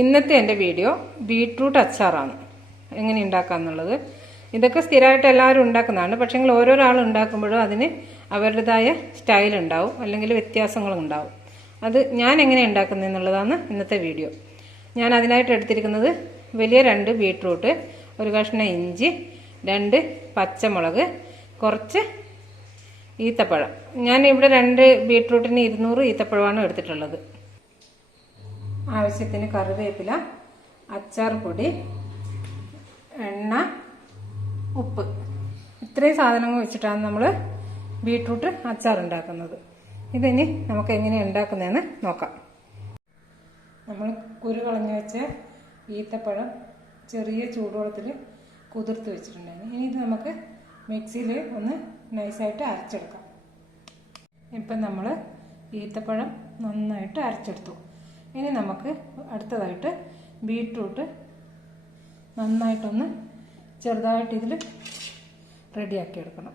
ഇന്നത്തെ എന്റെ video beetroot അച്ചാറാണ്. എങ്ങനെ ഉണ്ടാക്കാന്നുള്ളത് ഇതൊക്കെ സ്ഥിരമായിട്ട് എല്ലാവരും ഉണ്ടാക്കുന്നതാണ്. പക്ഷേ ഓരോരാൾ ഉണ്ടാക്കുമ്പോഴും അതിന് അവരുടേതായ സ്റ്റൈൽ ഉണ്ടാവും. അല്ലെങ്കിൽ വ്യത്യാസങ്ങളും ഉണ്ടാവും. അത് ഞാൻ എങ്ങനെ ഉണ്ടാക്കുന്നതെന്നുള്ളതാണ് ഇന്നത്തെ വീഡിയോ. ഞാൻ അതിനായിട്ട് എടുത്തിരിക്കുന്നത് വലിയ രണ്ട് ബീട്രൂട്ട് ഒരു കഷ്ണം ഇഞ്ചി രണ്ട് പച്ചമുളക് കുറച്ച് ഈത്തപ്പഴം. ഞാൻ ഇവിടെ രണ്ട് ബീട്രൂട്ടിന് ഇരുന്നൂറ് ഈത്തപ്പഴമാണ് എടുത്തിട്ടുള്ളത്. ആവശ്യത്തിന് കറിവേപ്പില അച്ചാർ പൊടി എണ്ണ ഉപ്പ്. ഇത്രയും സാധനങ്ങൾ വെച്ചിട്ടാണ് നമ്മൾ ബീട്രൂട്ട് അച്ചാർ ഉണ്ടാക്കുന്നത്. ഇതിനി നമുക്ക് എങ്ങനെ ഉണ്ടാക്കുന്നതെന്ന് നോക്കാം. നമ്മൾ കുരു കളഞ്ഞു വെച്ച ഈത്തപ്പഴം ചെറിയ ചൂടുവെള്ളത്തിൽ കുതിർത്ത് വെച്ചിട്ടുണ്ടായിരുന്നു. ഇനി ഇത് നമുക്ക് മിക്സിയിൽ ഒന്ന് നൈസായിട്ട് അരച്ചെടുക്കാം. ഇപ്പം നമ്മൾ ഈത്തപ്പഴം നന്നായിട്ട് അരച്ചെടുത്തു. ഇനി നമുക്ക് അടുത്തതായിട്ട് ബീട്രൂട്ട് നന്നായിട്ടൊന്ന് ചെറുതായിട്ട് ഇതിൽ റെഡിയാക്കി എടുക്കണം.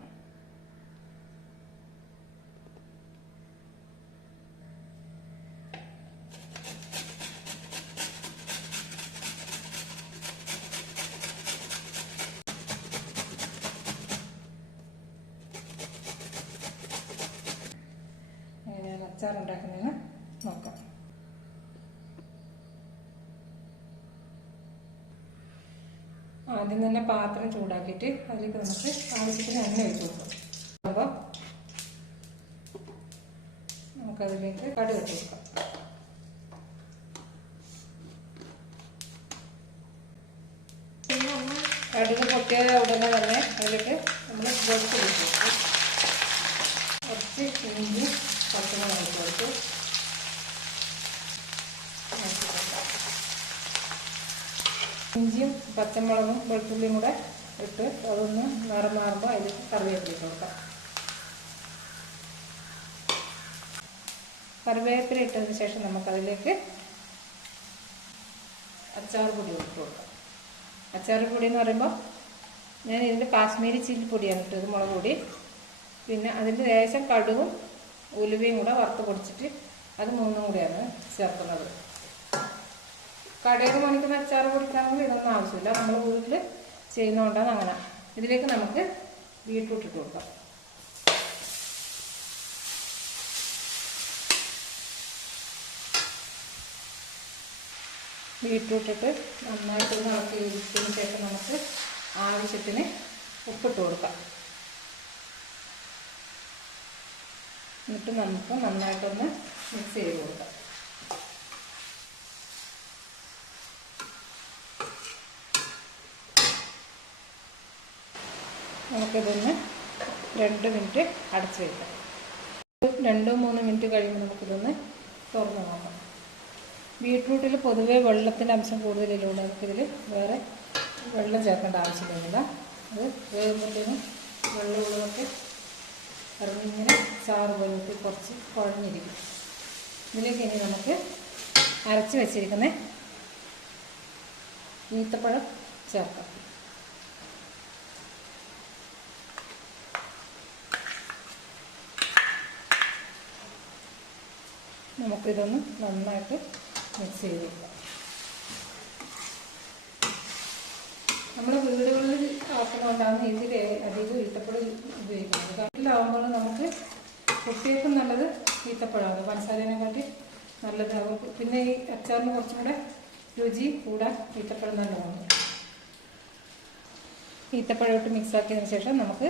അച്ചാറുണ്ടാക്കുന്നതിന് നോക്കാം. ആദ്യം തന്നെ പാത്രം ചൂടാക്കിയിട്ട് അതിലേക്ക് നമുക്ക് ആവശ്യത്തിന് എണ്ണ ഒഴിച്ചു കൊടുക്കാം. അപ്പോൾ നമുക്കതിലേക്ക് കടുക് ഇട്ട് കൊടുക്കാം. കടുക് പൊട്ടിയ ഉടനെ തന്നെ അതിലേക്ക് നമ്മൾ കൊടുക്കും. കുറച്ച് ഇഞ്ചി പച്ചമുളക് കൊടുത്ത് ഇളക്കി കൊടുക്കാം. ഇഞ്ചിയും പച്ചമുളകും വെളുത്തുള്ളിയും കൂടെ ഇട്ട് അതൊന്ന് നിറം മാറുമ്പോൾ അതിലേക്ക് കറിവേപ്പില കൊടുക്കാം. കറിവേപ്പില ഇട്ടതിന് ശേഷം നമുക്കതിലേക്ക് അച്ചാർ പൊടി ഇട്ട് കൊടുക്കാം. അച്ചാർ പൊടി എന്ന് പറയുമ്പോൾ ഞാൻ ഇതിന്റെ കാശ്മീരി ചില്ലി പൊടിയാണ് ഇട്ടത് മുളക് പൊടി. പിന്നെ അതിന്റെ ലേശം കടുകും ഉലുവയും കൂടെ വറുത്ത് പൊടിച്ചിട്ട് അത് മൂന്നും കൂടിയാണ് ചേർക്കുന്നത്. കടയിൽ മണിക്കുന്ന അച്ചാർ പൊടിക്കാണെങ്കിൽ ഇതൊന്നും ആവശ്യമില്ല. നമ്മൾ വീട്ടിൽ ചെയ്യുന്നതുകൊണ്ടാണ് അങ്ങനെ. ഇതിലേക്ക് നമുക്ക് ബീട്രൂട്ട് ഇട്ട് കൊടുക്കാം. ബീട്രൂട്ട് ഇട്ട് നന്നായിട്ട് നമുക്ക് ഇരിക്കുന്ന ശേഷം നമുക്ക് ആവശ്യത്തിന് ഉപ്പിട്ട് കൊടുക്കാം. എന്നിട്ട് നമുക്ക് നന്നായിട്ടൊന്ന് മിക്സ് ചെയ്ത് കൊടുക്കാം. നമുക്കിതൊന്ന് രണ്ട് മിനിറ്റ് അടച്ച് വയ്ക്കാം രണ്ടോ മൂന്നോ മിനിറ്റ് കഴിയുമ്പോൾ നമുക്കിതൊന്ന് തുറന്ന് നോക്കാം. ബീട്രൂട്ടിൽ പൊതുവേ വെള്ളത്തിന്റെ അംശം കൂടുതലുള്ളതുകൊണ്ട് നമുക്കിതിൽ വേറെ വെള്ളം ചേർക്കേണ്ട ആവശ്യമില്ല. അത് വേകുമ്പോഴത്തേനും വെള്ളമുള്ളതൊക്കെ ഇറങ്ങിങ്ങനെ ചാറ് പോലത്തെ കുറച്ച് കുഴഞ്ഞിരിക്കും. ഇതിലേക്ക് ഇനി നമുക്ക് അരച്ച് വെച്ചിരിക്കുന്ന ഈത്തപ്പഴം ചേർക്കാം. നമുക്കിതൊന്ന് നന്നായിട്ട് മിക്സ് ചെയ്ത് കൊടുക്കാം നമ്മൾ വീടുകളിൽ ആക്കുന്നതുകൊണ്ടാണ് ഇതിൽ അധികം ഈത്തപ്പഴം ഉപയോഗിക്കുന്നത്. കട്ടിലാവുമ്പോൾ നമുക്ക് കുട്ടികൾക്കും നല്ലത് ഈത്തപ്പഴമാണ്. പഞ്ചസാരനെ കാട്ടി നല്ലത് പിന്നെ ഈ അച്ചാറിന് കുറച്ചും കൂടെ രുചി കൂടാൻ ഈത്തപ്പഴം നല്ലതാണ്. ഈത്തപ്പഴം ഇട്ട് മിക്സ് ആക്കിയതിന് ശേഷം നമുക്ക്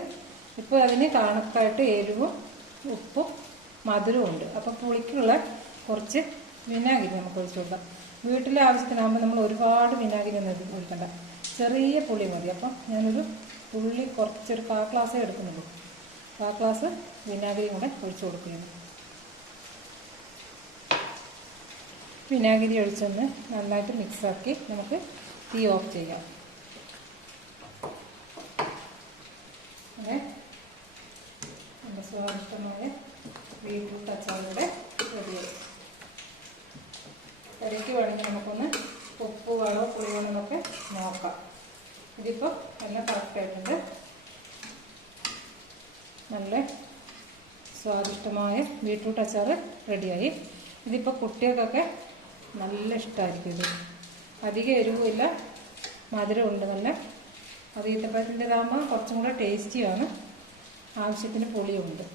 ഇപ്പോൾ അതിന് തണുപ്പായിട്ട് എരിവും ഉപ്പും മധുരവും ഉണ്ട് അപ്പോൾ പുളിക്കുള്ള കുറച്ച് വിനാഗിരി നമുക്ക് ഒഴിച്ചു കൊടുക്കാം. വീട്ടിലെ ആവശ്യത്തിനാകുമ്പോൾ നമ്മൾ ഒരുപാട് വിനാഗിരി ഒന്നും ഒഴിക്കണ്ട. ചെറിയ പുളി മതി. അപ്പം ഞാനൊരു പുള്ളി കുറച്ചൊരു കാ ഗ്ലാസ്സേ എടുക്കുന്നുള്ളൂ. കാ ഗ്ലാസ് വിനാഗിരിയും കൂടെ ഒഴിച്ചു കൊടുക്കുകയാണ്. വിനാഗിരി ഒഴിച്ചൊന്ന് നന്നായിട്ട് മിക്സാക്കി നമുക്ക് തീ ഓഫ് ചെയ്യാം. അതെ. നമ്മുടെ സ്വാദിഷ്ടമായ ബീട്രൂട്ട് അച്ചാറിവിടെ റെഡിയായി കറിക്ക് വേണമെങ്കിൽ നമുക്കൊന്ന് ഉപ്പ് വളമോ പുളി വേണമെന്നൊക്കെ നോക്കാം ഇതിപ്പോൾ എല്ലാം കറക്റ്റ് ആയിട്ടുണ്ട്. നല്ല സ്വാദിഷ്ടമായ ബീട്രൂട്ട് അച്ചാർ റെഡിയായി ഇതിപ്പോൾ കുട്ടികൾക്കൊക്കെ നല്ല ഇഷ്ടമായിരിക്കും ഇത്. അധികം എരിവുമില്ല. മധുരമുണ്ട് നല്ല. അത് ഈത്തപ്പഴത്തിന്റെതാകുമ്പോൾ കുറച്ചും കൂടെ ടേസ്റ്റിയാണ് ആവശ്യത്തിന് പുളിയുണ്ട്.